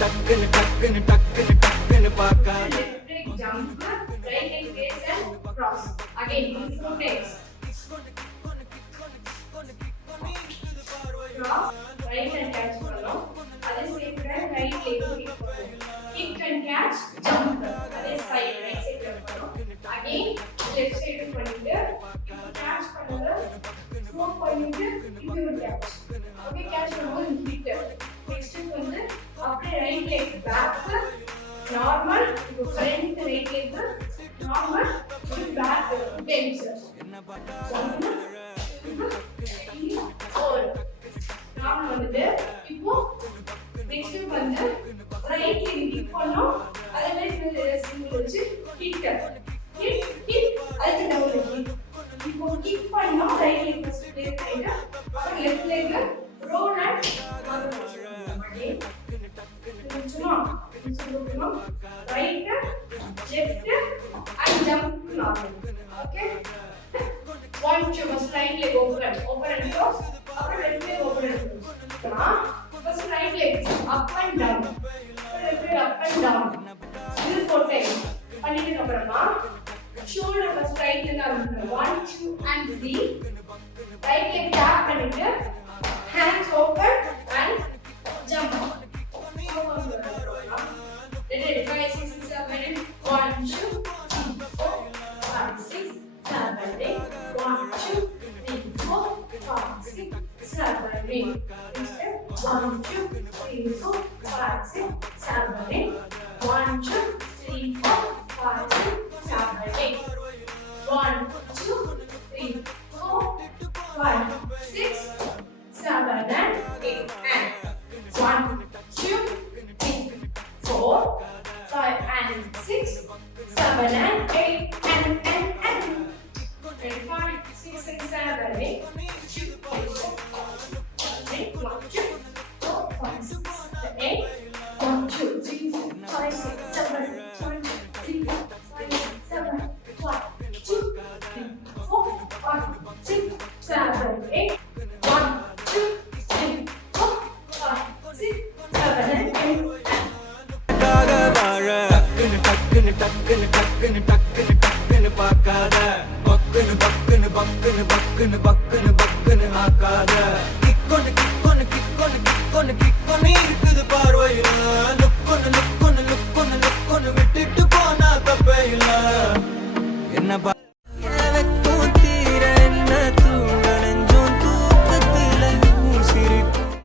டக்குன்னு டக்குன்னு டக்குன்னு டக்குன்னு பார்க்காத left leg jump, right leg raise and cross. Again, before legs. Cross, right and catch பண்ணணும். அதே same time right leg kick பண்ணணும். Kick and catch, jump. அதே side, right side jump பண்ணணும். Again, left side பண்ணிட்டு இப்போ catch பண்ணது throw பண்ணிட்டு இப்படி ஒரு catch. Okay, catch பண்ணும்போது hit. Next வந்து அப்படியே right leg back, normal, இப்போ front right leg normal, back bends. நாம வந்து இப்போ நெக்ஸ்ட் வந்து ரைட் leg கிக் பண்ணோம் அதே மாதிரி சிங்கிள் வச்சு கிக் கிக் கிக் அதுக்கு டபுள் கிக் இப்போ கிக் பண்ணோம் ரைட் leg ஃபர்ஸ்ட் ப்ளேஸ் பண்ணிட்டு அப்புறம் left leg roll and again சும்மா right left and jump normal okay one two first right leg open and close அப்புறம் left leg open and close first right leg up and down left leg up and down this four times பண்ணிட்டு அப்புறமா shoulder first right leg ஆரம்பிக்கணும் 1 2 and 3 right leg tap பண்ணிட்டு hands open and jump ready 5 6 7 1 2 3 4 5 6 7 8 1 2 3 4 5 6 7 8 1 2 3 4 5 6 7 8 1 2 3 4 5 6 7 8 1 2 3 4 5 6 7 and 8 and 1 2 3 4 5 and 6 7 and 8 and 5 6 6 7 8 2 3 4 8 1 2 4 5 6 7 8 1 2 3 4 5 6 7 1 2 3 4 5 6 7 1 2 3 4 5 6 7 8 1 2 3 4 5 6 7 and 8 டக்குன்னு டக்குன்னு டக்குன்னு டக்குன்னு டக்குன்னு பார்க்காத பக்குன்னு பக்குன்னு பக்குன்னு பக்குன்னு பக்குன்னு பக்குன்னு ஆக்காத கிக்கொன்னு கிக்கொன்னு கிக்கொன்னு கிக்கொன்னு கிக்கொன்னு இருக்குது பார்வையில லுக்கொன்னு லுக்கொன்னு லுக்கொன்னு லுக்கொன்னு விட்டுட்டு போனா தப்பே இல்ல என்ன